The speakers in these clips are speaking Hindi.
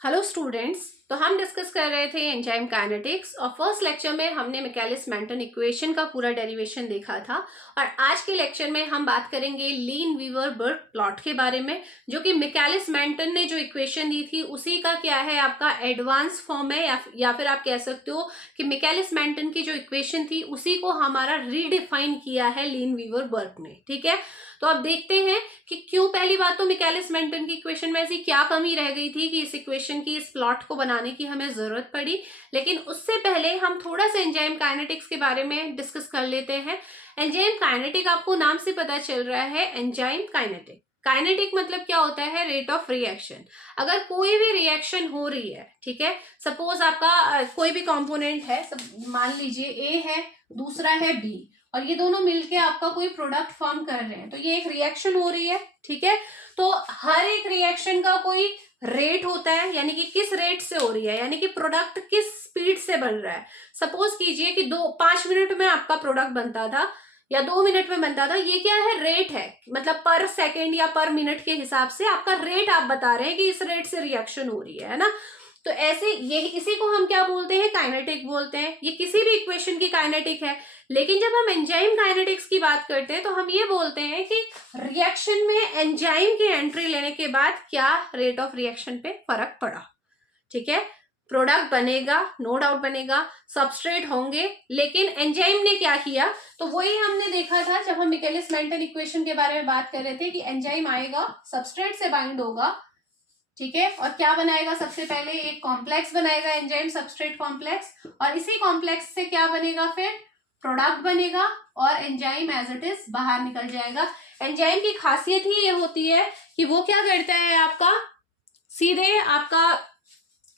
Hello students. तो हम डिस्कस कर रहे थे एंजाइम काइनेटिक्स और फर्स्ट लेक्चर में हमने मिकेलिस मेंटन इक्वेशन का पूरा डेरिवेशन देखा था। और आज के लेक्चर में हम बात करेंगे लीन वीवर बर्क प्लॉट के बारे में, जो कि मिकेलिस मेंटन ने जो इक्वेशन दी थी उसी का क्या है, आपका एडवांस फॉर्म है, या फिर आप कह सकते हो कि मिकेलिस मेंटन की जो इक्वेशन थी उसी को हमारा रीडिफाइन किया है लीन वीवर बर्क ने। ठीक है, तो अब देखते हैं कि क्यों। पहली बात तो मिकेलिस मेंटन की इक्वेशन में ऐसी क्या कमी रह गई थी कि इस इक्वेशन की, इस प्लॉट को बनाने की हमें जरूरत पड़ी। लेकिन उससे पहले हम थोड़ा सा एंजाइम काइनेटिक्स के बारे में डिस्कस कर लेते हैं। एंजाइम काइनेटिक आपको नाम से पता चल रहा है, एंजाइम काइनेटिक। काइनेटिक मतलब क्या होता है, रेट ऑफ रिएक्शन। अगर कोई भी रिएक्शन हो रही है, ठीक है, सपोज आपका कोई भी कंपोनेंट है, मान लीजिए ए है, दूसरा है बी, और ये दोनों मिलके आपका कोई प्रोडक्ट फॉर्म कर रहे हैं, तो ये एक रिएक्शन हो रही है। ठीक है, तो हर एक रिएक्शन का कोई रेट होता है, यानी कि किस रेट से हो रही है, यानी कि प्रोडक्ट किस स्पीड से बन रहा है। सपोज कीजिए कि 5 मिनट में आपका प्रोडक्ट बनता था या 2 मिनट में बनता था, ये क्या है, रेट है, मतलब पर सेकेंड या पर मिनट के हिसाब से आपका रेट आप बता रहे हैं कि इस रेट से रिएक्शन हो रही है ना। तो ऐसे ये इसी को हम क्या बोलते हैं, काइनेटिक बोलते हैं। ये किसी भी इक्वेशन की काइनेटिक है। लेकिन जब हम एंजाइम काइनेटिक्स की बात करते हैं तो हम ये बोलते हैं कि रिएक्शन में एंजाइम की एंट्री लेने के बाद क्या रेट ऑफ रिएक्शन पे फर्क पड़ा। ठीक है, प्रोडक्ट बनेगा, नो डाउट बनेगा, सबस्ट्रेट होंगे, लेकिन एंजाइम ने क्या किया, तो वही हमने देखा था जब हम मिकेलिस मेंटन इक्वेशन के बारे में बात कर रहे थे कि एंजाइम आएगा, सबस्ट्रेट से बाइंड होगा, ठीक है, और क्या बनाएगा, सबसे पहले एक कॉम्प्लेक्स बनाएगा, एंजाइम सबस्ट्रेट कॉम्प्लेक्स, और इसी कॉम्प्लेक्स से क्या बनेगा, फिर प्रोडक्ट बनेगा, और एंजाइम एज इट इज बाहर निकल जाएगा। एंजाइम की खासियत ही ये होती है कि वो क्या करता है, आपका सीधे आपका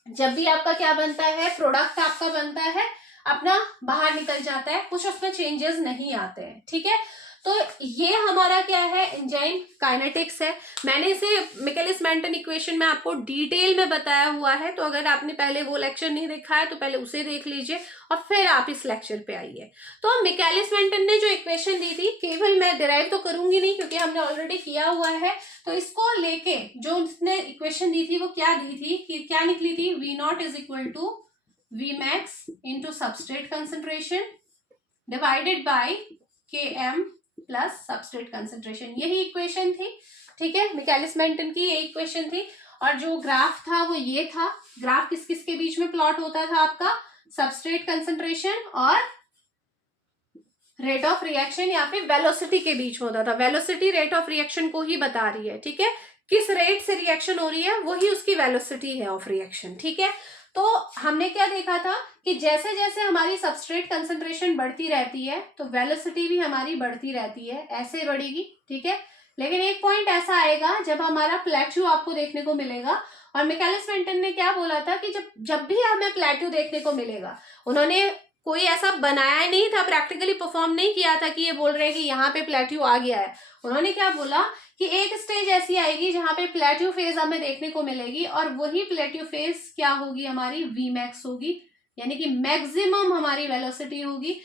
जब भी आपका क्या बनता है, प्रोडक्ट आपका बनता है, अपना बाहर निकल जाता है, कुछ उसमें चेंजेस नहीं आते हैं। ठीक है, तो ये हमारा क्या है, एंजाइम काइनेटिक्स है। मैंने इसे मिकेलिस मेंटन इक्वेशन में आपको डिटेल में बताया हुआ है, तो अगर आपने पहले वो लेक्चर नहीं देखा है तो पहले उसे देख लीजिए और फिर आप इस लेक्चर पे आइए। तो मिकेलिस मेंटन ने जो इक्वेशन दी थी, केवल मैं डिराइव तो करूंगी नहीं क्योंकि हमने ऑलरेडी किया हुआ है, तो इसको लेके जो उसने इक्वेशन दी थी वो क्या दी थी, कि क्या निकली थी, V naught is equal to V max into substrate concentration divided by Km plus substrate concentration. यही इक्वेशन थी। ठीक है, मिकेलिस मेंटन की ये इक्वेशन थी। और जो ग्राफ था वो ये था। ग्राफ किस किस के बीच में प्लॉट होता था, आपका सबस्ट्रेट कंसेंट्रेशन और रेट ऑफ रिएक्शन या फिर वेलोसिटी के बीच में होता था। वेलोसिटी रेट ऑफ रिएक्शन को ही बता रही है। ठीक है, किस रेट से रिएक्शन हो रही है वही उसकी वेलोसिटी है ऑफ रिएक्शन। ठीक है, तो हमने क्या देखा था कि जैसे जैसे हमारी सबस्ट्रेट कंसंट्रेशन बढ़ती रहती है तो वेलोसिटी भी हमारी बढ़ती रहती है, ऐसे बढ़ेगी। ठीक है, लेकिन एक पॉइंट ऐसा आएगा जब हमारा प्लेट्यू आपको देखने को मिलेगा। और मिकेलिस मेंटन ने क्या बोला था कि जब जब भी हमें प्लेट्यू देखने को मिलेगा, उन्होंने कोई ऐसा बनाया नहीं था, प्रैक्टिकली परफॉर्म नहीं किया था कि ये बोल रहे हैं कि यहाँ पे प्लेट्यू आ गया है। उन्होंने क्या बोला कि एक स्टेज ऐसी आएगी जहां पे प्लेट्यू फेज हमें देखने को मिलेगी, और वही प्लेट्यू फेज क्या होगी, हमारी वी मैक्स होगी, यानी कि मैक्सिमम हमारी वेलोसिटी होगी।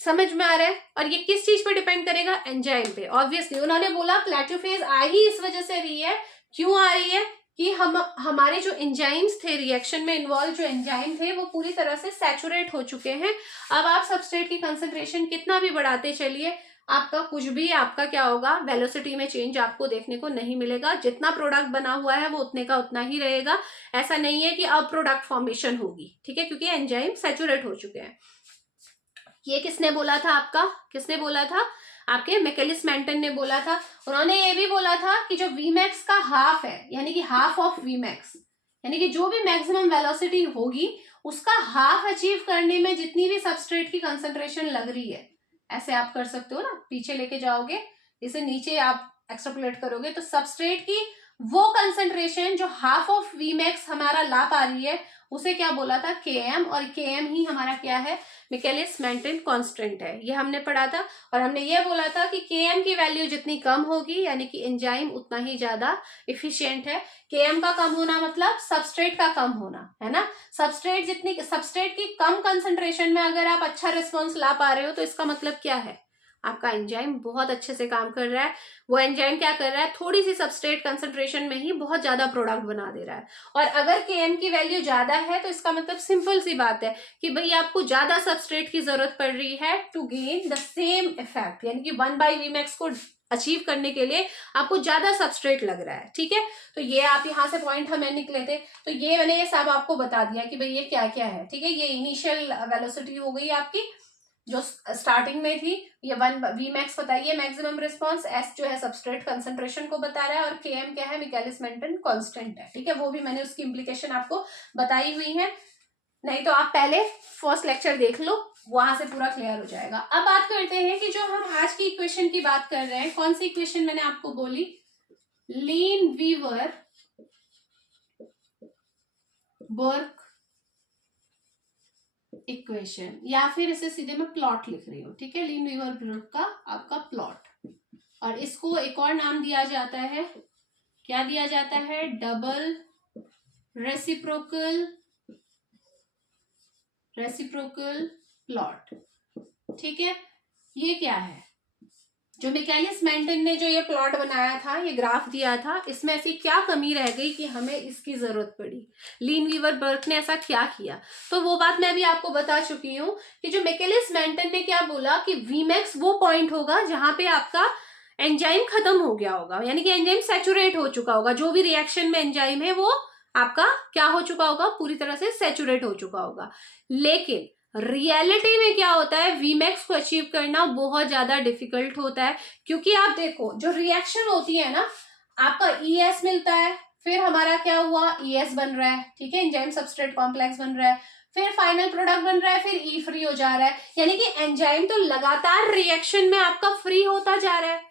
समझ में आ रहा है? और ये किस चीज पे डिपेंड करेगा, एंजाइम पे। ऑब्वियसली उन्होंने बोला प्लेट्यू फेज आ ही इस वजह से रही है, क्यों आ रही है, कि हमारे जो एंजाइम्स थे, रिएक्शन में इन्वॉल्व जो एंजाइम थे, वो पूरी तरह से सैचुरेट हो चुके हैं। अब आप सबस्ट्रेट की कंसंट्रेशन कितना भी बढ़ाते चलिए, आपका कुछ भी, आपका क्या होगा, वेलोसिटी में चेंज आपको देखने को नहीं मिलेगा। जितना प्रोडक्ट बना हुआ है वो उतने का उतना ही रहेगा। ऐसा नहीं है कि अब प्रोडक्ट फॉर्मेशन होगी। ठीक है, क्योंकि एंजाइम सैचुरेट हो चुके हैं। ये किसने बोला था, आपका किसने बोला था, आपके मिकेलिस मेंटन ने बोला था। उन्होंने ये भी बोला था कि जो Vmax का हाफ है, यानी कि हाफ ऑफ Vmax, यानी कि जो भी मैक्सिमम वेलोसिटी होगी उसका हाफ अचीव करने में जितनी भी सबस्ट्रेट की कंसंट्रेशन लग रही है, ऐसे आप कर सकते हो ना, पीछे लेके जाओगे, इसे नीचे आप एक्सट्रपोलेट करोगे तो सबस्ट्रेट की वो कंसंट्रेशन जो हाफ ऑफ Vmax हमारा ला पा रही है, उसे क्या बोला था, Km, और Km ही हमारा क्या है, मिकेलिस मेंटन कांस्टेंट है। ये हमने पढ़ा था। और हमने ये बोला था कि Km की वैल्यू जितनी कम होगी, यानी कि एंजाइम उतना ही ज्यादा इफिशिएंट है। Km का कम होना मतलब सबस्ट्रेट का कम होना, है ना। सबस्ट्रेट की कम कंसंट्रेशन में अगर आप अच्छा रिस्पॉन्स ला पा रहे हो तो इसका मतलब क्या है, आपका एंजाइम बहुत अच्छे से काम कर रहा है। वो एंजाइम क्या कर रहा है, थोड़ी सी सबस्ट्रेट कंसंट्रेशन में ही बहुत ज्यादा प्रोडक्ट बना दे रहा है। और अगर Km की वैल्यू ज्यादा है तो इसका मतलब सिंपल सी बात है कि भाई आपको ज्यादा सबस्ट्रेट की जरूरत पड़ रही है to gain the same effect, यानी कि 1/Vmax को अचीव करने के लिए आपको ज्यादा सबस्ट्रेट लग रहा है। ठीक है, तो ये आप यहाँ से पॉइंट हमें निकले थे, तो ये मैंने ये सब आपको बता दिया कि भाई ये क्या क्या है। ठीक है, ये इनिशियल वेलोसिटी हो गई आपकी जो स्टार्टिंग में थी, ये 1/Vmax बताइए मैक्सिमम रिस्पॉन्स, एस जो है सबस्ट्रेट कंसंट्रेशन को बता रहा है, और Km क्या है, मिकेलिस मेंटन कांस्टेंट है। ठीक है, वो भी मैंने उसकी इंप्लीकेशन आपको बताई हुई है, नहीं तो आप पहले फर्स्ट लेक्चर देख लो, वहां से पूरा क्लियर हो जाएगा। अब बात करते हैं कि जो हम आज की इक्वेशन की बात कर रहे हैं, कौन सी इक्वेशन मैंने आपको बोली, लीन-वीवर बर्क इक्वेशन, या फिर इसे सीधे मैं प्लॉट लिख रही हूँ। ठीक है, लीन-वीवर बर्क का आपका प्लॉट, और इसको एक और नाम दिया जाता है, क्या दिया जाता है, डबल रेसिप्रोकल प्लॉट। ठीक है, ये क्या है, जो मिकेलिस मेंटन ने जो ये प्लॉट बनाया था, ये ग्राफ दिया था, इसमें ऐसी क्या कमी रह गई कि हमें इसकी जरूरत पड़ी, लीन-वीवर बर्क ने ऐसा क्या किया। तो वो बात मैं भी आपको बता चुकी हूँ कि जो मिकेलिस मेंटन ने क्या बोला कि Vmax वो पॉइंट होगा जहां पे आपका एंजाइम खत्म हो गया होगा, यानी कि एंजाइम सैचुरेट हो चुका होगा, जो भी रिएक्शन में एंजाइम है वो आपका क्या हो चुका होगा, पूरी तरह से सैचुरेट हो चुका होगा। लेकिन रियलिटी में क्या होता है, Vmax को अचीव करना बहुत ज्यादा डिफिकल्ट होता है, क्योंकि आप देखो जो रिएक्शन होती है ना, आपका ES मिलता है, फिर हमारा क्या हुआ, ES बन रहा है। ठीक है, एंजाइम सबस्ट्रेट कॉम्प्लेक्स बन रहा है, फिर फाइनल प्रोडक्ट बन रहा है, फिर E फ्री हो जा रहा है, यानी कि एंजाइम तो लगातार रिएक्शन में आपका फ्री होता जा रहा है।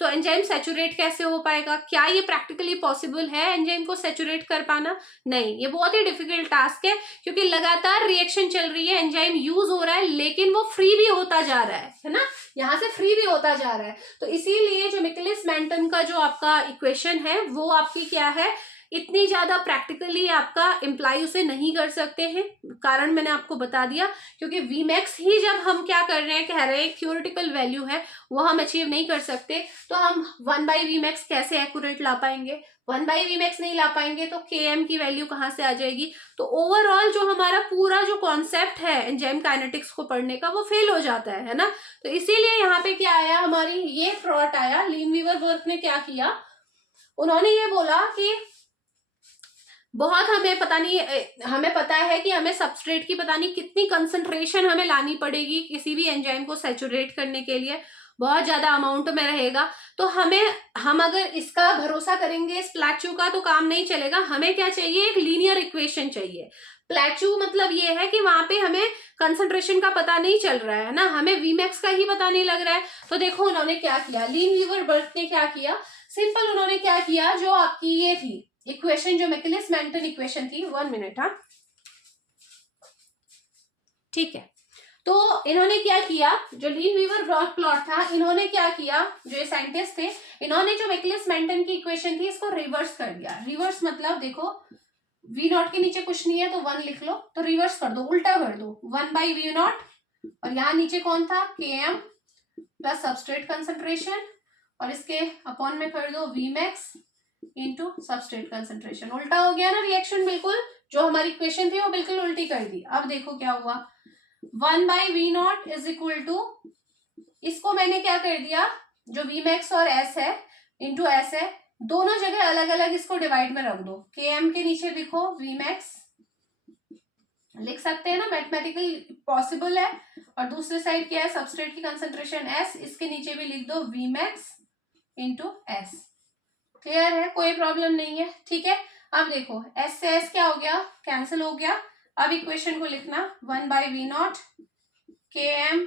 तो एंजाइम सैचुरेट कैसे हो पाएगा, क्या ये प्रैक्टिकली पॉसिबल है एंजाइम को सैचुरेट कर पाना, नहीं, ये बहुत ही डिफिकल्ट टास्क है, क्योंकि लगातार रिएक्शन चल रही है, एंजाइम यूज हो रहा है, लेकिन वो फ्री भी होता जा रहा है ना, यहाँ से फ्री भी होता जा रहा है। तो इसीलिए जो मिकेलिस मेंटन का जो आपका इक्वेशन है वो आपकी क्या है, इतनी ज्यादा प्रैक्टिकली आपका इम्प्लाई उसे नहीं कर सकते हैं। कारण मैंने आपको बता दिया, क्योंकि Vmax ही जब हम क्या कर रहे हैं, कह रहे हैं थ्योरेटिकल वैल्यू है, वो हम अचीव नहीं कर सकते, तो हम 1/Vmax कैसे एक्यूरेट ला पाएंगे, 1/Vmax नहीं ला पाएंगे तो Km की वैल्यू कहाँ से आ जाएगी। तो ओवरऑल जो हमारा पूरा जो कॉन्सेप्ट है एंजाइम काइनेटिक्स को पढ़ने का, वो फेल हो जाता है ना। तो इसीलिए यहाँ पे क्या आया, हमारी ये प्लॉट आया, लीन-वीवर बर्क ने क्या किया, उन्होंने ये बोला कि बहुत हमें पता नहीं, हमें पता है कि हमें सबस्ट्रेट की पता नहीं कितनी कंसंट्रेशन हमें लानी पड़ेगी किसी भी एंजाइम को सैचुरेट करने के लिए, बहुत ज्यादा अमाउंट में रहेगा, तो हम अगर इसका भरोसा करेंगे इस प्लेट्यू का तो काम नहीं चलेगा। हमें क्या चाहिए, एक लीनियर इक्वेशन चाहिए। प्लेट्यू मतलब ये है कि वहां पे हमें कंसंट्रेशन का पता नहीं चल रहा है ना, हमें Vmax का ही पता नहीं लग रहा है। तो देखो उन्होंने क्या किया, लीन-वीवर बर्क ने क्या किया, सिंपल उन्होंने क्या किया, जो आपकी ये थी इक्वेशन, जो मिकेलिस मेंटन इक्वेशन थी, 1 मिनट, हाँ ठीक है, तो इन्होंने क्या किया, जो लीन-वीवर बर्क प्लॉट था, इन्होंने क्या किया, जो ये साइंटिस्ट थे, इन्होंने जो मिकेलिस मेंटन की इक्वेशन थी इसको रिवर्स कर दिया। रिवर्स मतलब देखो, V0 के नीचे कुछ नहीं है तो 1 लिख लो, तो रिवर्स कर दो, उल्टा कर दो, 1/V0, और यहाँ नीचे कौन था, Km प्लस सबस्ट्रेट कंसंट्रेशन, और इसके अपॉन में कर दो Vmax इंटू सबस्ट्रेट कंसंट्रेशन। उल्टा हो गया ना रिएक्शन, बिल्कुल जो हमारी इक्वेशन थी वो बिल्कुल उल्टी कर दी। अब देखो क्या हुआ, 1/V0 इज इक्वल टू, इसको मैंने क्या कर दिया, जो Vmax और S है इंटू S है, दोनों जगह अलग अलग इसको डिवाइड में रख दो। Km के नीचे लिखो Vmax, लिख सकते हैं ना, मैथमेटिकल पॉसिबल है, और दूसरे साइड क्या है, सबस्ट्रेट की कंसंट्रेशन S, इसके नीचे भी लिख दो Vmax इंटू S। क्लियर है, कोई प्रॉब्लम नहीं है। ठीक है, अब देखो S से S क्या हो गया, कैंसिल हो गया। अब इक्वेशन को लिखना, 1/V0 Km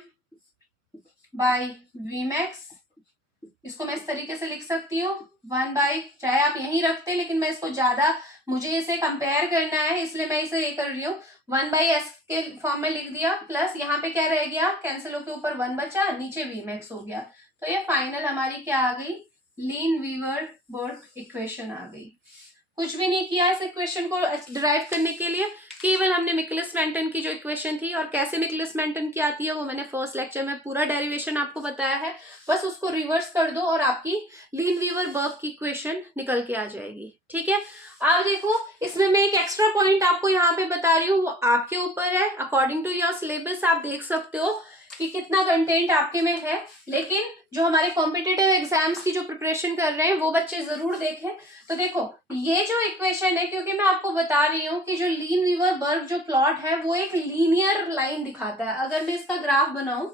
बाई Vmax, इसको मैं इस तरीके से लिख सकती हूँ, 1 बाई, चाहे आप यहीं रखते, लेकिन मैं इसको ज्यादा, मुझे इसे कंपेयर करना है इसलिए मैं इसे ये कर रही हूँ, 1/S के फॉर्म में लिख दिया, प्लस यहाँ पे क्या रह गया, कैंसिल होके ऊपर 1 बचा, नीचे Vmax हो गया। तो ये फाइनल हमारी क्या आ गई, लीन-वीवर बर्क इक्वेशन आ गई। कुछ भी नहीं किया इस इक्वेशन को डिराइव करने के लिए, केवल हमने मिकेलिस मेंटन की जो इक्वेशन थी और कैसे मिकेलिस मेंटन की आती है वो मैंने फर्स्ट लेक्चर में पूरा डेरिवेशन आपको बताया है। बस उसको रिवर्स कर दो और आपकी लीन-वीवर-बर्क की इक्वेशन निकल के आ जाएगी। ठीक है, अब देखो इसमें मैं एक एक्स्ट्रा पॉइंट आपको यहाँ पे बता रही हूँ, वो आपके ऊपर है, अकॉर्डिंग टू योर सिलेबस आप देख सकते हो कि कितना कंटेंट आपके में है, लेकिन जो हमारे कॉम्पिटिटिव एग्जाम्स की जो प्रिपरेशन कर रहे हैं वो बच्चे जरूर देखें। तो देखो ये जो इक्वेशन है, क्योंकि मैं आपको बता रही हूँ कि जो लीन-वीवर-बर्क जो प्लॉट है वो एक लीनियर लाइन दिखाता है। अगर मैं इसका ग्राफ बनाऊं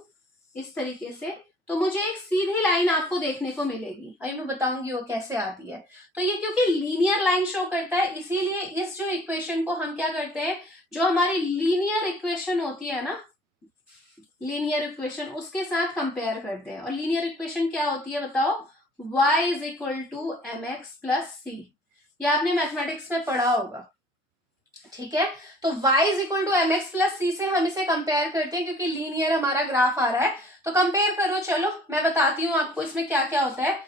इस तरीके से तो मुझे एक सीधी लाइन आपको देखने को मिलेगी, अभी मैं बताऊंगी वो कैसे आती है। तो ये क्योंकि लीनियर लाइन शो करता है, इसीलिए इस जो इक्वेशन को हम क्या करते हैं, जो हमारी लीनियर इक्वेशन होती है ना, लीनियर इक्वेशन उसके साथ कंपेयर करते हैं। और लीनियर इक्वेशन क्या होती है बताओ, y is equal to m x plus c, ये आपने मैथमेटिक्स में पढ़ा होगा। ठीक है, तो y is equal to m x plus c से हम इसे कंपेयर करते हैं क्योंकि लीनियर हमारा ग्राफ आ रहा है। तो कंपेयर करो, चलो मैं बताती हूँ आपको इसमें क्या क्या होता है।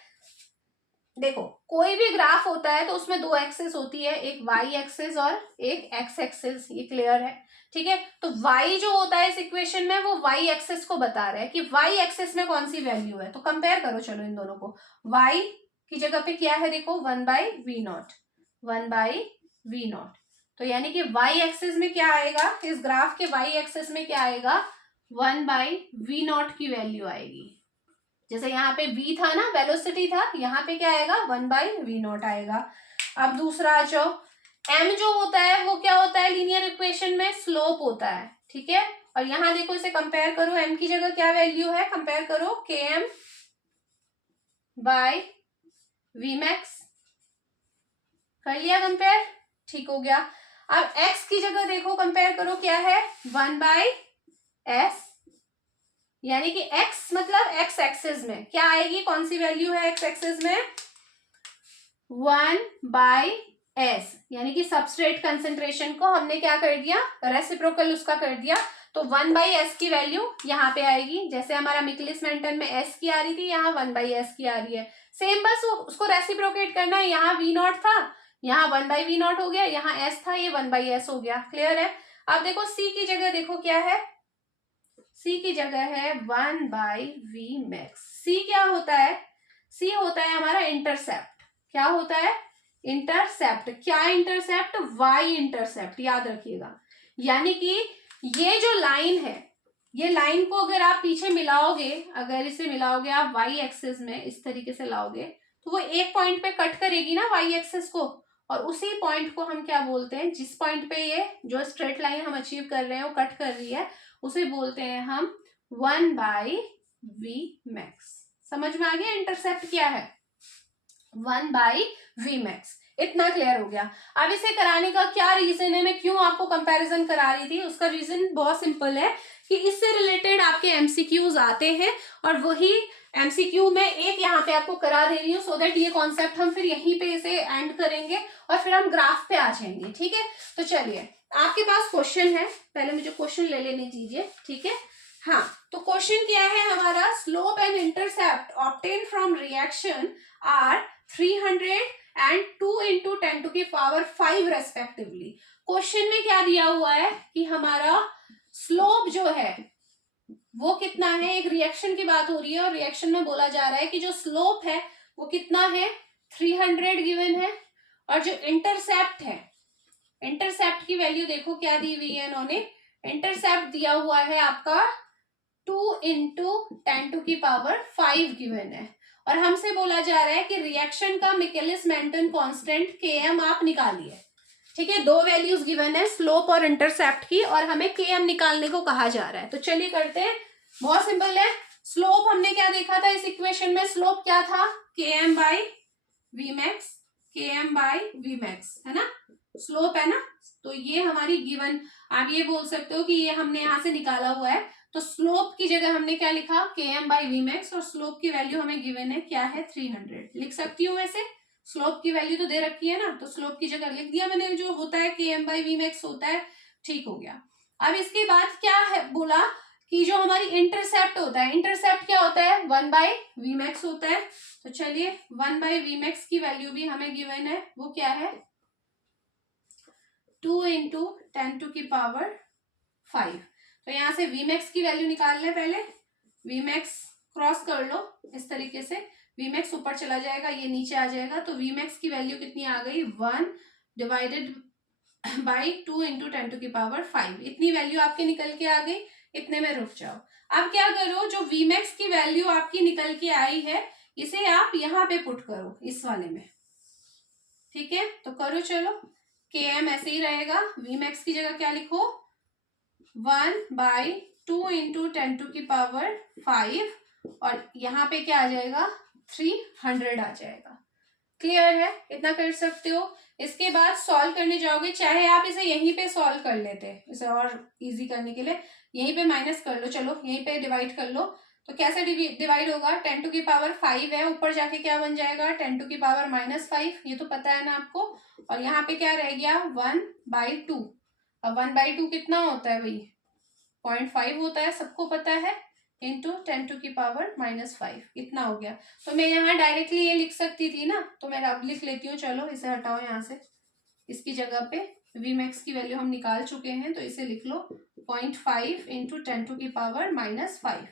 देखो कोई भी ग्राफ होता है तो उसमें दो एक्सेस होती है, एक y एक्सेस और एक x एक्सेस, ये क्लियर है। ठीक है, तो y जो होता है इस इक्वेशन में वो y एक्सेस को बता रहा है कि y एक्सेस में कौन सी वैल्यू है। तो कंपेयर करो चलो इन दोनों को, y की जगह पे क्या है देखो 1/v0, 1/v0। तो यानी कि y एक्सेस में क्या आएगा, इस ग्राफ के y एक्सेस में क्या आएगा, 1/v0 की वैल्यू आएगी। जैसे यहाँ पे v था ना, वेलोसिटी था, यहाँ पे क्या आएगा 1/v0 आएगा। अब दूसरा जो m जो होता है वो क्या होता है लीनियर इक्वेशन में, स्लोप होता है। ठीक है, और यहाँ देखो इसे कंपेयर करो, m की जगह क्या वैल्यू है, कंपेयर करो km बाय vmax, कर लिया कंपेयर, ठीक हो गया। अब x की जगह देखो कंपेयर करो क्या है 1/s, यानी कि x मतलब x एक्सेस में क्या आएगी, कौन सी वैल्यू है x एक्सेस में 1/s, यानी कि सबस्ट्रेट कंसेंट्रेशन को हमने क्या कर दिया, रेसिप्रोकल उसका कर दिया। तो 1/s की वैल्यू यहाँ पे आएगी, जैसे हमारा मिकेलिस मेंटन में s की आ रही थी, यहाँ 1/s की आ रही है। सेम बस उसको रेसिप्रोकेट करना है, यहाँ v0 था, यहाँ 1/v0 हो गया, यहाँ s था, ये 1/s हो गया। क्लियर है। अब देखो c की जगह देखो क्या है, c की जगह है 1/vmax। c क्या होता है, c होता है हमारा इंटरसेप्ट। क्या होता है, इंटरसेप्ट। क्या इंटरसेप्ट, y इंटरसेप्ट, याद रखिएगा। यानी कि ये जो लाइन है, ये लाइन को अगर आप पीछे मिलाओगे, अगर इसे मिलाओगे आप y एक्सिस में इस तरीके से लाओगे तो वो एक पॉइंट पे कट करेगी ना y एक्सिस को, और उसी पॉइंट को हम क्या बोलते हैं, जिस पॉइंट पे ये जो स्ट्रेट लाइन हम अचीव कर रहे हैं वो कट कर रही है, उसे बोलते हैं हम 1/vmax। समझ में आ गया इंटरसेप्ट क्या है, 1/vmax। इतना क्लियर हो गया। अब इसे कराने का क्या रीजन है, मैं क्यों आपको कंपैरिजन करा रही थी, उसका रीजन बहुत सिंपल है कि इससे रिलेटेड आपके एमसीक्यूज आते हैं, और वही एमसीक्यू में एक यहाँ पे आपको करा दे रही हूँ, सो दैट ये कॉन्सेप्ट हम फिर यहीं पे इसे एंड करेंगे और फिर हम ग्राफ पे आ जाएंगे। ठीक है, तो चलिए आपके पास क्वेश्चन है, पहले मुझे क्वेश्चन ले लेने दीजिए। ठीक है, हाँ, तो क्वेश्चन क्या है हमारा, slope and intercept obtain from reaction are 300 and 2 × 10⁵ रेस्पेक्टिवली। क्वेश्चन में क्या दिया हुआ है कि हमारा स्लोप जो है वो कितना है, एक रिएक्शन की बात हो रही है और रिएक्शन में बोला जा रहा है कि जो स्लोप है वो कितना है 300 गिवन है, और जो इंटरसेप्ट है, इंटरसेप्ट की वैल्यू देखो क्या दी हुई है इन्होंने, इंटरसेप्ट दिया हुआ है आपका 2 × 10⁵ गिवन है, और हमसे बोला जा रहा है कि रिएक्शन का मिकेलिस मेंटन कांस्टेंट Km आप निकालिए। ठीक है, दो वैल्यूज गिवन है स्लोप और इंटरसेप्ट की, और हमें Km निकालने को कहा जा रहा है। तो चलिए करते हैं, बहुत सिंपल है। स्लोप हमने क्या देखा था इस इक्वेशन में, स्लोप क्या था Km/vmax, Km/vmax है ना, स्लोप है ना। तो ये हमारी गिवन, आप ये बोल सकते हो कि ये हमने यहाँ से निकाला हुआ है। तो स्लोप की जगह हमने क्या लिखा Km/vmax, और स्लोप की वैल्यू हमें गिवन है क्या है 300। लिख सकती हूँ वैसे, स्लोप की वैल्यू तो दे रखी है ना, तो स्लोप की जगह लिख दिया मैंने, जो होता है Km/vmax होता है। ठीक हो गया। अब इसके बाद क्या है बोला कि जो हमारी इंटरसेप्ट होता है, इंटरसेप्ट क्या होता है 1/vmax होता है। तो चलिए 1/vmax की वैल्यू भी हमें गिवन है, वो क्या है 2 इंटू 10⁵। तो यहाँ से Vmax की वैल्यू निकाल लें पहले। Vmax क्रॉस कर लो इस तरीके से, Vmax ऊपर चला जाएगा, ये नीचे आ जाएगा, तो Vmax की वैल्यू कितनी आ गई, 1 डिवाइडेड बाई 2 इंटू 10⁵। इतनी वैल्यू आपकी निकल के आ गई। इतने में रुक जाओ। अब क्या करो, जो Vmax की वैल्यू आपकी निकल के आई है इसे आप यहाँ पे पुट करो इस वाले में, ठीक है। तो करो चलो, Km ऐसे ही रहेगा, Vmax की जगह क्या लिखो, 1/2 इंटू 10⁵, और यहाँ पे क्या आ जाएगा, 300 आ जाएगा। क्लियर है, इतना कर सकते हो। इसके बाद सॉल्व करने जाओगे, चाहे आप इसे यहीं पे सॉल्व कर लेते, इसे और इजी करने के लिए यहीं पे माइनस कर लो, चलो यहीं पे डिवाइड कर लो। तो कैसे डिवाइड होगा, 10⁵ है, ऊपर जाके क्या बन जाएगा, 10⁻⁻5, ये तो पता है ना आपको। और यहाँ पे क्या रह गया, 1/2। अब 1/2 कितना होता है भाई, 0.5 होता है, सबको पता है, इंटू 10⁻⁻5, इतना हो गया। तो मैं यहाँ डायरेक्टली ये लिख सकती थी ना, तो मैं अब लिख लेती हूँ, चलो इसे हटाओ यहाँ से, इसकी जगह पे Vmax की वैल्यू हम निकाल चुके हैं, तो इसे लिख लो 0.5 इंटू 10⁻⁻5।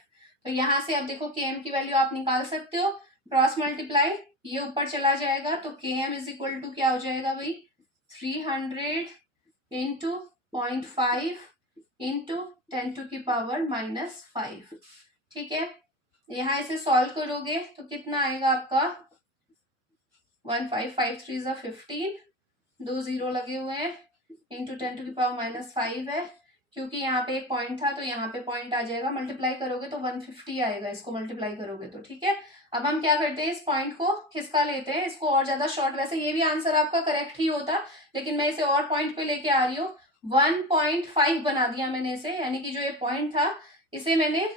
तो यहाँ से अब देखो Km की वैल्यू आप निकाल सकते हो, क्रॉस मल्टीप्लाई, ये ऊपर चला जाएगा, तो Km इज इक्वल टू क्या हो जाएगा भाई, 300 इंटू 0.5 इंटू 10⁻⁻5, ठीक है। यहाँ इसे सॉल्व करोगे तो कितना आएगा आपका, 1553 = 15, 2 0 लगे हुए हैं, इंटू 10⁻⁻5 है, क्योंकि यहाँ पे एक पॉइंट था तो यहाँ पे पॉइंट आ जाएगा, मल्टीप्लाई करोगे तो 150 आएगा, इसको मल्टीप्लाई करोगे तो, ठीक है। अब हम क्या करते हैं, इस पॉइंट को खिसका लेते हैं, इसको और ज्यादा शॉर्ट, वैसे ये भी आंसर आपका करेक्ट ही होता, लेकिन मैं इसे और पॉइंट पे लेके आ रही हूँ, 1.5 बना दिया मैंने इसे, यानी कि जो ये पॉइंट था इसे मैंने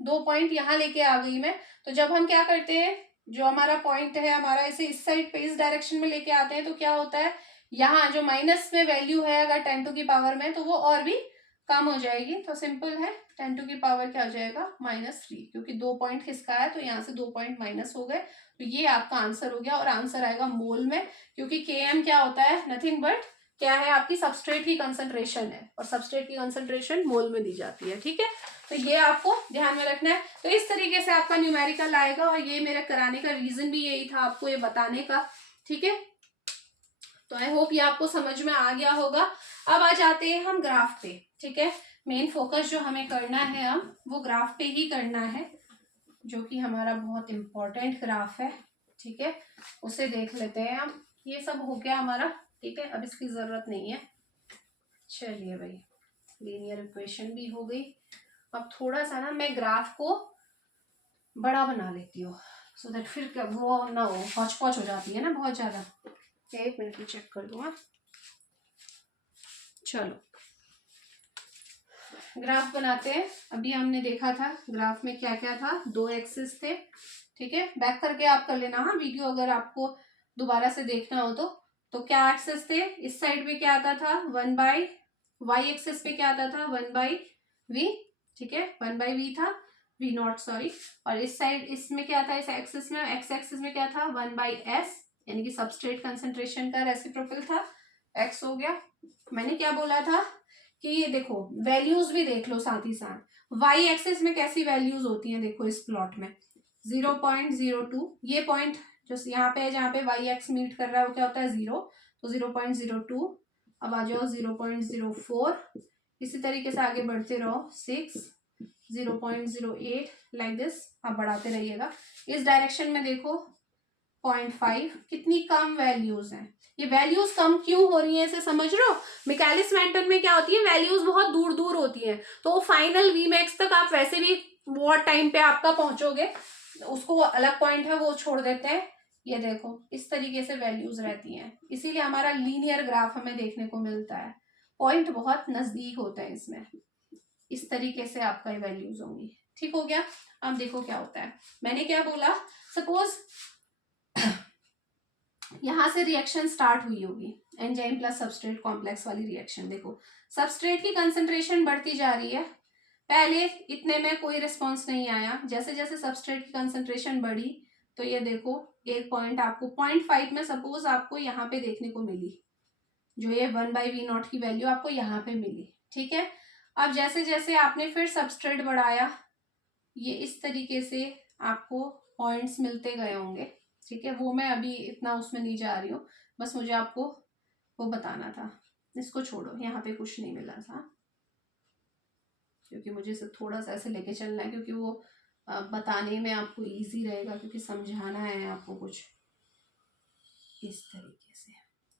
2 पॉइंट यहाँ लेके आ गई मैं। तो जब हम क्या करते हैं, जो हमारा पॉइंट है हमारा, इसे इस साइड पे इस डायरेक्शन में लेके आते हैं, तो क्या होता है, यहाँ जो माइनस में वैल्यू है अगर 10 में, तो वो और भी कम हो जाएगी। तो सिंपल है, 10 क्या हो जाएगा, -3, क्योंकि 2 पॉइंट खिसका है तो यहाँ से 2 पॉइंट माइनस हो गए, तो ये आपका आंसर हो गया। और आंसर आएगा मोल में, क्योंकि Km क्या होता है, नथिंग बट क्या है, आपकी सबस्ट्रेट की कंसंट्रेशन है, और सबस्ट्रेट की कंसंट्रेशन मोल में दी जाती है, ठीक है। तो ये आपको ध्यान में रखना है। तो इस तरीके से आपका न्यूमेरिकल आएगा, और ये मेरा कराने का रीजन भी यही था, आपको ये बताने का, ठीक है। तो आई होप ये आपको समझ में आ गया होगा। अब आ जाते हैं हम ग्राफ पे, ठीक है। मेन फोकस जो हमें करना है अब, वो ग्राफ पे ही करना है, जो कि हमारा बहुत इंपॉर्टेंट ग्राफ है, ठीक है। उसे देख लेते हैं हम। ये सब हो गया हमारा, ठीक है, अब इसकी जरूरत नहीं है। चलिए भाई, लीनियर इक्वेशन भी हो गई। अब थोड़ा सा ना मैं ग्राफ को बड़ा बना लेती हूँ, सो दैट फिर वो ना हो, हौच पौच हो जाती है ना बहुत ज्यादा। 1 मिनट में चेक कर लूँ। चलो ग्राफ बनाते हैं। अभी हमने देखा था ग्राफ में क्या क्या था, 2 एक्सिस थे, ठीक है। बैक करके आप कर लेना हाँ वीडियो, अगर आपको दोबारा से देखना हो तो क्या एक्सिस थे, इस साइड पे क्या आता था, 1/, वाई एक्सिस पे क्या आता था, 1/v, ठीक है, 1/v था, v0 सॉरी। और इस साइड इसमें क्या था, इस एक्सिस में, एक्स एक्सिस में क्या था, 1/s, यानी कि सबस्ट्रेट कंसंट्रेशन का रेसिप्रोकल था, x हो गया। मैंने क्या बोला था कि ये देखो वैल्यूज भी देख लो साथ ही साथ, वाई एक्सिस में कैसी वैल्यूज होती हैं, देखो इस प्लॉट में 0.02, ये पॉइंट जो यहाँ पे है जहाँ पे वाई एक्स मीट कर रहा है वो क्या होता है, 0, तो 0.02। अब आ जाओ 0.04, इसी तरीके से आगे बढ़ते रहो, 6, 0.08, लाइक दिस, आप बढ़ाते रहिएगा। इस डायरेक्शन में देखो 0.5, कितनी कम वैल्यूज हैं। ये वैल्यूज कम क्यों हो रही हैं, इसे समझ रहे हो। मिकेलिस मेंटन में क्या होती है, वैल्यूज बहुत दूर दूर होती हैं, तो फाइनल Vmax तक आप वैसे भी बहुत टाइम पे आपका पहुंचोगे, उसको अलग पॉइंट है वो छोड़ देते हैं। ये देखो इस तरीके से वैल्यूज रहती हैं, इसीलिए हमारा लीनियर ग्राफ हमें देखने को मिलता है, पॉइंट बहुत नजदीक होते हैं इसमें, इस तरीके से आपका वैल्यूज होंगी, ठीक हो गया। अब देखो क्या होता है, मैंने क्या बोला, सपोज यहां से रिएक्शन स्टार्ट हुई होगी, एंजाइम प्लस सबस्ट्रेट कॉम्प्लेक्स वाली रिएक्शन। देखो सबस्ट्रेट की कंसंट्रेशन बढ़ती जा रही है, पहले इतने में कोई रिस्पॉन्स नहीं आया, जैसे जैसे सबस्ट्रेट की कंसंट्रेशन बढ़ी तो ये देखो एक पॉइंट आपको 0.5 में सपोज आपको यहाँ पे देखने को मिली, जो ये 1/V0 की वैल्यू आपको यहाँ पे मिली, ठीक है। अब जैसे जैसे आपने फिर सबस्ट्रेट बढ़ाया, ये इस तरीके से आपको पॉइंट्स मिलते गए होंगे, ठीक है। वो मैं अभी इतना उसमें नहीं जा रही हूँ, बस मुझे आपको वो बताना था। इसको छोड़ो, यहाँ पे कुछ नहीं मिला था, क्योंकि मुझे इसे थोड़ा सा ऐसे लेके चलना है, क्योंकि वो बताने में आपको इजी रहेगा, क्योंकि समझाना है आपको कुछ इस तरीके से,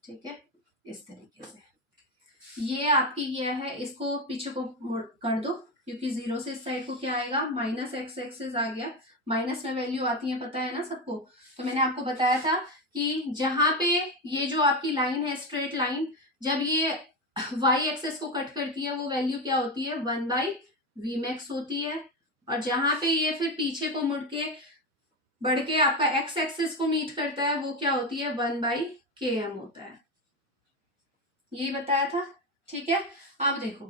ठीक है। इस तरीके से ये आपकी क्या है, इसको पीछे को कर दो, क्योंकि 0 से इस साइड को क्या आएगा, माइनस एक्स एक्सेस आ गया। माइनस में वैल्यू आती है, पता है ना सबको। तो मैंने आपको बताया था कि जहां पे ये जो आपकी लाइन है, स्ट्रेट लाइन, जब ये वाई एक्सेस को कट करती है, वो वैल्यू क्या होती है, 1/Vmax होती है। और जहां पे ये फिर पीछे को मुड़ के बढ़ के आपका एक्स एक्सेस को मीट करता है, वो क्या होती है, 1/Km होता है। यही बताया था, ठीक है। अब देखो,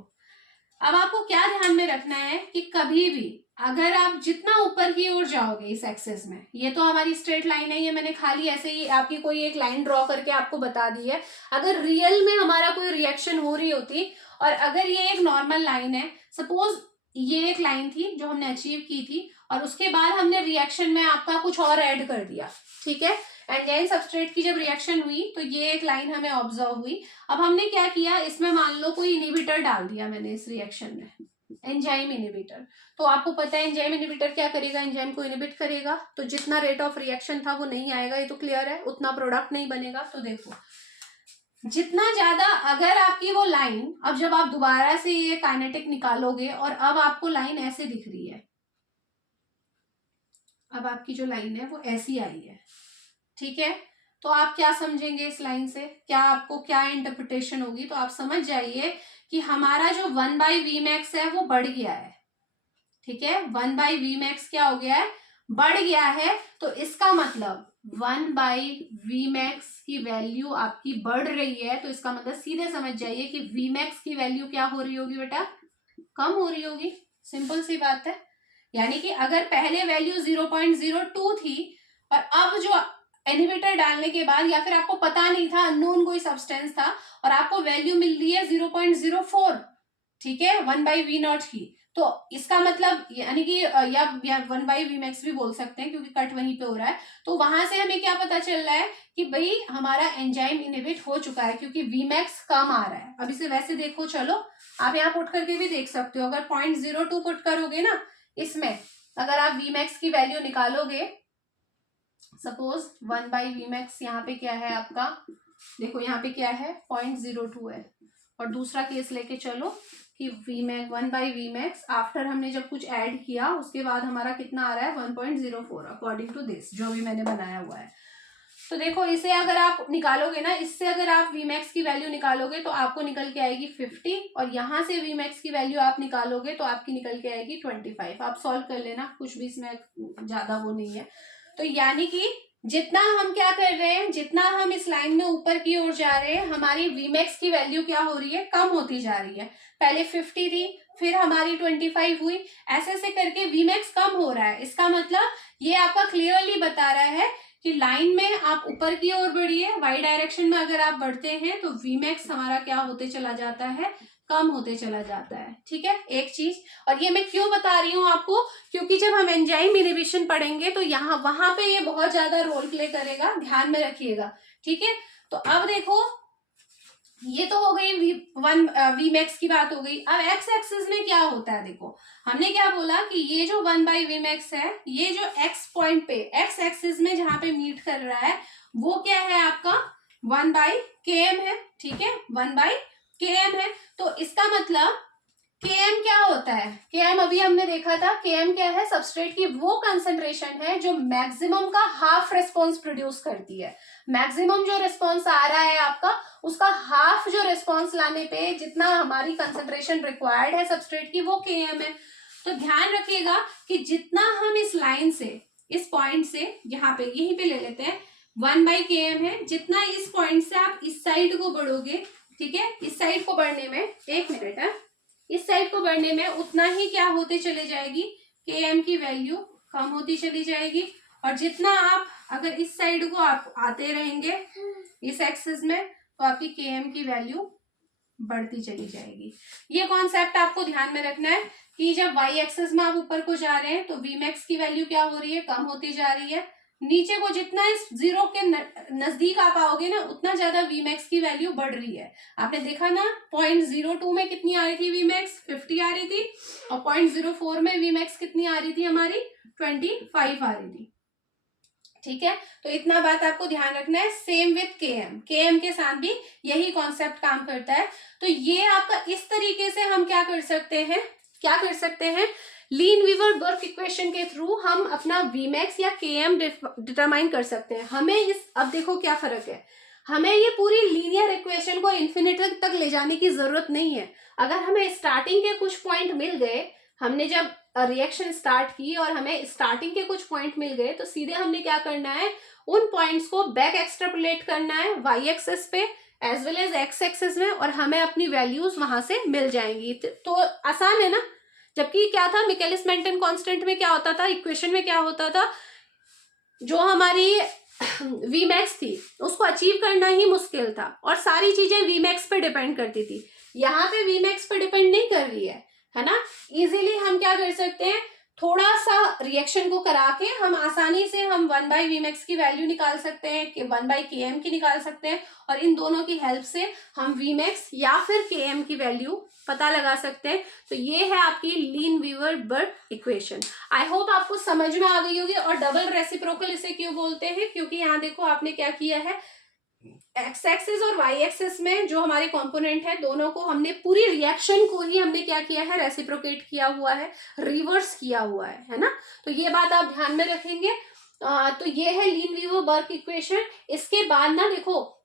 अब आपको क्या ध्यान में रखना है कि कभी भी अगर आप जितना ऊपर की ओर जाओगे इस एक्सेस में, ये तो हमारी स्ट्रेट लाइन है, ये मैंने खाली ऐसे ही आपकी कोई एक लाइन ड्रॉ करके आपको बता दी है। अगर रियल में हमारा कोई रिएक्शन हो रही होती, और अगर ये एक नॉर्मल लाइन है, सपोज ये एक लाइन थी जो हमने अचीव की थी, और उसके बाद हमने रिएक्शन में आपका कुछ और ऐड कर दिया, ठीक है। एंजाइम सबस्ट्रेट की जब रिएक्शन हुई तो ये एक लाइन हमें ऑब्जर्व हुई। अब हमने क्या किया, इसमें मान लो कोई इनहिबिटर डाल दिया मैंने इस रिएक्शन में, एंजाइम इनहिबिटर। तो आपको पता है एंजाइम इनहिबिटर क्या करेगा, एंजाइम को इनहिबिट करेगा, तो जितना रेट ऑफ रिएक्शन था वो नहीं आएगा, ये तो क्लियर है, उतना प्रोडक्ट नहीं बनेगा। तो देखो, जितना ज्यादा अगर आपकी वो लाइन, अब जब आप दोबारा से ये काइनेटिक निकालोगे, और अब आपको लाइन ऐसे दिख रही है, अब आपकी जो लाइन है वो ऐसी आई है, ठीक है। तो आप क्या समझेंगे इस लाइन से, क्या आपको क्या इंटरप्रिटेशन होगी, तो आप समझ जाइए कि हमारा जो 1/Vmax है वो बढ़ गया है, ठीक है। 1/Vmax क्या हो गया है, बढ़ गया है। तो इसका मतलब 1/Vmax की वैल्यू आपकी बढ़ रही है, तो इसका मतलब सीधे समझ जाइए कि Vmax की वैल्यू क्या हो रही होगी बेटा, कम हो रही होगी। सिंपल सी बात है। यानी कि अगर पहले वैल्यू 0.02 थी, और अब जो इनहिबिटर डालने के बाद, या फिर आपको पता नहीं था, अननोन कोई सब्सटेंस था, और आपको वैल्यू मिल रही है 0.04, ठीक है, 1/V0 की, तो इसका मतलब यानी कि या 1/Vmax भी बोल सकते हैं, क्योंकि कट वहीं पे हो रहा है। तो वहां से हमें क्या पता चल रहा है कि भाई हमारा एंजाइम इनहिबिट हो चुका है, क्योंकि Vmax कम आ रहा है। अब इसे वैसे देखो, चलो आप यहाँ पुट करके भी देख सकते हो। अगर 0.02 पुट करोगे ना इसमें, अगर आप Vmax की वैल्यू निकालोगे, सपोज 1/Vmax यहाँ पे क्या है आपका, देखो यहाँ पे क्या है, 0.02 है। और दूसरा केस लेके चलो कि Vmax 1/Vmax आफ्टर हमने जब कुछ ऐड किया, उसके बाद हमारा कितना आ रहा है, 1.04 अकॉर्डिंग टू दिस जो भी मैंने बनाया हुआ है। तो देखो, इसे अगर आप निकालोगे ना, इससे अगर आप Vmax की वैल्यू निकालोगे तो आपको निकल के आएगी 50, और यहाँ से Vmax की वैल्यू आप निकालोगे तो आपकी निकल के आएगी 25। आप सॉल्व कर लेना, कुछ भी इसमें ज्यादा वो नहीं है। तो यानी कि जितना हम क्या कर रहे हैं, जितना हम इस लाइन में ऊपर की ओर जा रहे हैं, हमारी Vmax की वैल्यू क्या हो रही है, कम होती जा रही है। पहले 50 थी, फिर हमारी 25 हुई, ऐसे ऐसे करके Vmax कम हो रहा है। इसका मतलब ये आपका क्लियरली बता रहा है कि लाइन में आप ऊपर की ओर बढ़िए, वाई डायरेक्शन में अगर आप बढ़ते हैं तो Vmax हमारा क्या होते चला जाता है, कम होते चला जाता है, ठीक है। एक चीज, और ये मैं क्यों बता रही हूँ आपको, क्योंकि जब हम एंजाइम इनहिबिशन पढ़ेंगे तो यहाँ वहां पे ये बहुत ज्यादा रोल प्ले करेगा, ध्यान में रखिएगा, ठीक है। तो अब देखो, ये तो हो गई Vmax की बात हो गई। अब एक्स एक्सिस में क्या होता है, देखो हमने क्या बोला कि ये जो 1/Vmax है, ये जो एक्स पॉइंट पे, एक्स एक्सिस में जहां पे मीट कर रहा है, वो क्या है आपका 1/Km है, ठीक है, 1/Km है। तो इसका मतलब Km क्या होता है, Km अभी हमने देखा था, Km क्या है, सबस्ट्रेट की वो कंसंट्रेशन है जो मैक्सिमम का हाफ रिस्पॉन्स प्रोड्यूस करती है। मैक्सिमम जो रिस्पॉन्स आ रहा है आपका, उसका हाफ जो रिस्पॉन्स लाने पे जितना हमारी कंसंट्रेशन रिक्वायर्ड है सबस्ट्रेट की, वो Km है। तो ध्यान रखिएगा कि जितना हम इस लाइन से, इस पॉइंट से, यहाँ पे यहीं पे ले लेते हैं, 1/Km है, जितना इस पॉइंट से आप इस साइड को बढ़ोगे, ठीक है, इस साइड को बढ़ने में, एक मिनट है, इस साइड को बढ़ने में उतना ही क्या होते चले जाएगी, Km की वैल्यू कम होती चली जाएगी। और जितना आप अगर इस साइड को आप आते रहेंगे इस एक्सिस में, तो आपकी Km की वैल्यू बढ़ती चली जाएगी। ये कॉन्सेप्ट आपको ध्यान में रखना है कि जब y एक्सिस में आप ऊपर को जा रहे हैं तो Vmax की वैल्यू क्या हो रही है, कम होती जा रही है। नीचे को जितना इस जीरो के नजदीक आप आओगे ना, उतना ज्यादा Vmax की वैल्यू बढ़ रही है। आपने देखा ना 0.02 में कितनी आ रही थी Vmax, 50 आ रही थी, और 0.04 में Vmax कितनी आ रही थी हमारी, 25 आ रही थी। ठीक है, तो इतना बात आपको ध्यान रखना है। सेम विथ Km के साथ भी यही कॉन्सेप्ट काम करता है। तो ये आपका इस तरीके से हम क्या कर सकते हैं, लीन वीवर बर्क इक्वेशन के थ्रू हम अपना Vmax या Km डिटरमाइन कर सकते हैं। हमें अब देखो क्या फर्क है, हमें ये पूरी लीनियर इक्वेशन को इन्फिनिटी तक ले जाने की जरूरत नहीं है। अगर हमें स्टार्टिंग के कुछ पॉइंट मिल गए, हमने जब रिएक्शन स्टार्ट की और हमें स्टार्टिंग के कुछ पॉइंट मिल गए, तो सीधे हमने क्या करना है, उन पॉइंट्स को बैक एक्सट्रापोलेट करना है y एक्सिस पे as well as x axis में, और हमें अपनी वैल्यूज वहां से मिल जाएंगी। तो आसान है ना। जबकि क्या था, मिकेलिस मेंटन कांस्टेंट में क्या होता था, इक्वेशन में क्या होता था, जो हमारी Vmax थी उसको अचीव करना ही मुश्किल था और सारी चीजें Vmax पे डिपेंड करती थी। यहाँ पे Vmax पे डिपेंड नहीं कर रही है ना। इजीली हम क्या कर सकते हैं, थोड़ा सा रिएक्शन को करा के हम आसानी से हम 1/Vmax की वैल्यू निकाल सकते हैं, कि 1/Km की निकाल सकते हैं, और इन दोनों की हेल्प से हम Vmax या फिर Km की वैल्यू पता लगा सकते हैं। तो ये है आपकी Lineweaver Burk equation. I hope आपको समझ में आ गई होगी। और डबल रेसिप्रोकल इसे क्यों बोलते हैं, क्योंकि यहाँ देखो आपने क्या किया है, एक्स एक्सिस और वाई एक्सिस में जो हमारे कंपोनेंट है, दोनों को हमने पूरी रिएक्शन को ही हमने क्या किया है, रेसिप्रोकेट किया हुआ है, रिवर्स किया हुआ है ना। तो ये बात आप ध्यान में रखेंगे। तो ये है लीन वीवर बर्क इक्वेशन। इसके बाद ना देखो,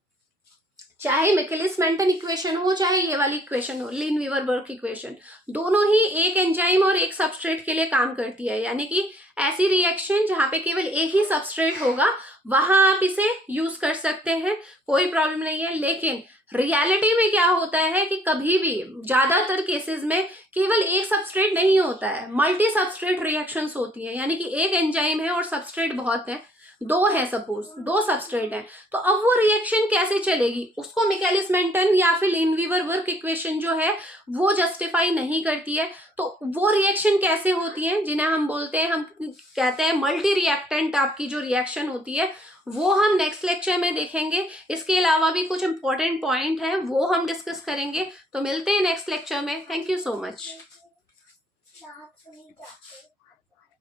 चाहे मिकेलिस मेंटन इक्वेशन हो चाहे ये वाली इक्वेशन हो, लीन वीवर बर्क इक्वेशन, दोनों ही एक एंजाइम और एक सबस्ट्रेट के लिए काम करती है। यानी कि ऐसी रिएक्शन जहां पे केवल एक ही सबस्ट्रेट होगा, वहां आप इसे यूज कर सकते हैं, कोई प्रॉब्लम नहीं है। लेकिन रियलिटी में क्या होता है कि कभी भी ज्यादातर केसेस में केवल एक सबस्ट्रेट नहीं होता है, मल्टी सबस्ट्रेट रिएक्शंस होती हैं। यानी कि एक एंजाइम है और सबस्ट्रेट बहुत है, दो है, सपोज दो सबस्ट्रेट है, तो अब वो रिएक्शन कैसे चलेगी, उसको मिकेलिस मेंटन या फिर लीन वीवर बर्क इक्वेशन जो है वो जस्टिफाई नहीं करती है। तो वो रिएक्शन कैसे होती है, जिन्हें हम बोलते हैं, हम कहते हैं मल्टी रिएक्टेंट आपकी जो रिएक्शन होती है, वो हम नेक्स्ट लेक्चर में देखेंगे। इसके अलावा भी कुछ इंपॉर्टेंट पॉइंट है वो हम डिस्कस करेंगे। तो मिलते हैं नेक्स्ट लेक्चर में। Thank you so much.